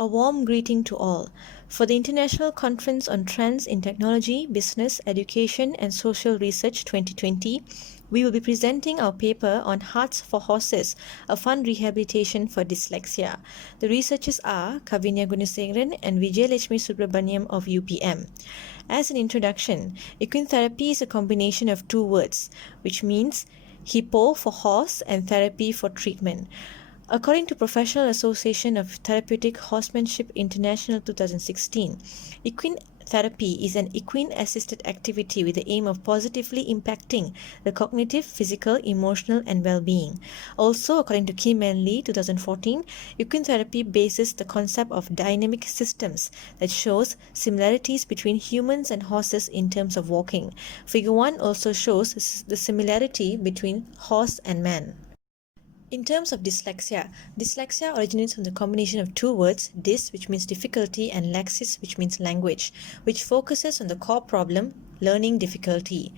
A warm greeting to all. For the International Conference on Trends in Technology, Business, Education and Social Research 2020, we will be presenting our paper on Hearts for Horses, a fun rehabilitation for dyslexia. The researchers are Kavenia and Vijayaletchumy Subramaniam of UPM. As an introduction, equine therapy is a combination of two words, which means hippo for horse and therapy for treatment. According to Professional Association of Therapeutic Horsemanship International 2016, equine therapy is an equine-assisted activity with the aim of positively impacting the cognitive, physical, emotional, and well-being. Also, according to Kim and Lee 2014, equine therapy bases the concept of dynamic systems that shows similarities between humans and horses in terms of walking. Figure 1 also shows the similarity between horse and man. In terms of dyslexia originates from the combination of two words, dys, which means difficulty, and lexis, which means language, which focuses on the core problem, learning difficulty.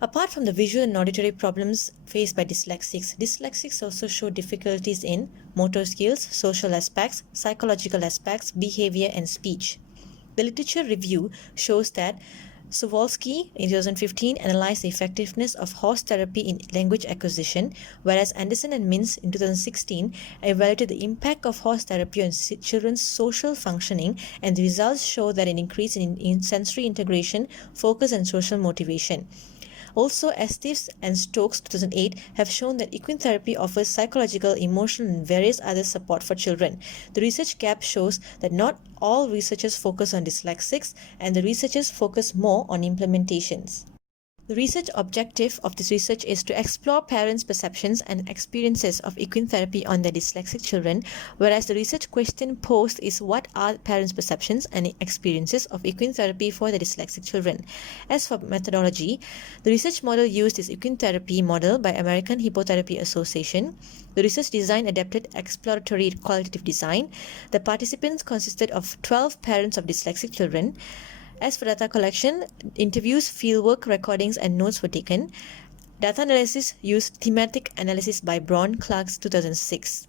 Apart from the visual and auditory problems faced by dyslexics also show difficulties in motor skills, social aspects, psychological aspects, behavior, and speech. The literature review shows that Suwalski in 2015 analyzed the effectiveness of horse therapy in language acquisition, whereas Anderson and Mintz in 2016 evaluated the impact of horse therapy on children's social functioning, and the results show that an increase in sensory integration, focus, and social motivation. Also, Estes and Stokes 2008 have shown that equine therapy offers psychological, emotional, and various other support for children. The research gap shows that not all researchers focus on dyslexics, and the researchers focus more on implementations. The research objective of this research is to explore parents' perceptions and experiences of equine therapy on their dyslexic children, whereas the research question posed is what are parents' perceptions and experiences of equine therapy for the dyslexic children. As for methodology, the research model used is equine therapy model by American Hippotherapy Association. The research design adapted exploratory qualitative design. The participants consisted of 12 parents of dyslexic children. As for data collection, interviews, fieldwork, recordings, and notes were taken. Data analysis used thematic analysis by Braun Clark's 2006.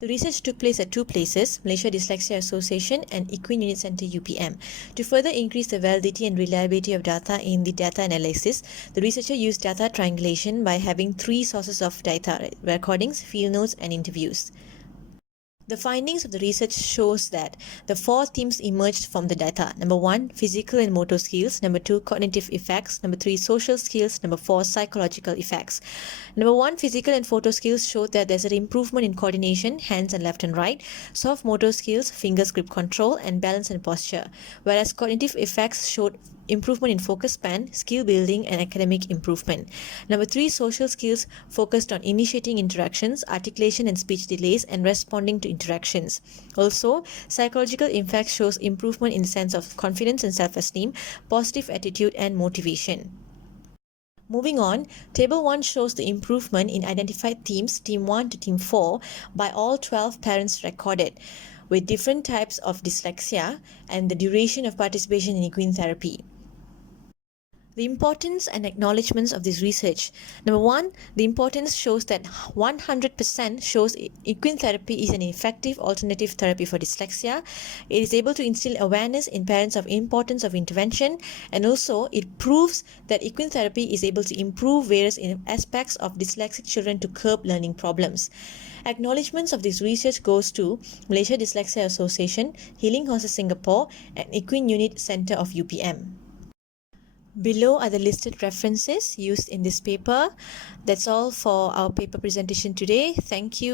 The research took place at two places, Malaysia Dyslexia Association and Equine Unit Centre UPM. To further increase the validity and reliability of data in the data analysis, the researcher used data triangulation by having three sources of data: recordings, field notes, and interviews. The findings of the research shows that the four themes emerged from the data. Number 1, physical and motor skills. Number 2, cognitive effects. Number 3, social skills. Number 4, psychological effects. Number 1, physical and photo skills showed that there's an improvement in coordination, hands and left and right, soft motor skills, fingers grip control, and balance and posture. Whereas cognitive effects showed improvement in focus span, skill building, and academic improvement. Number 3, social skills focused on initiating interactions, articulation and speech delays, and responding to interactions. Also, psychological effects shows improvement in the sense of confidence and self-esteem, positive attitude, and motivation. Moving on, Table 1 shows the improvement in identified themes, Team 1 to Team 4, by all 12 parents recorded, with different types of dyslexia and the duration of participation in equine therapy. The importance and acknowledgements of this research. Number 1, the importance shows that 100% shows equine therapy is an effective alternative therapy for dyslexia. It is able to instill awareness in parents of importance of intervention, and also it proves that equine therapy is able to improve various aspects of dyslexic children to curb learning problems. Acknowledgements of this research goes to Malaysia Dyslexia Association, Healing Horses Singapore, and Equine Unit Centre of UPM. Below are the listed references used in this paper. That's all for our paper presentation today. Thank you.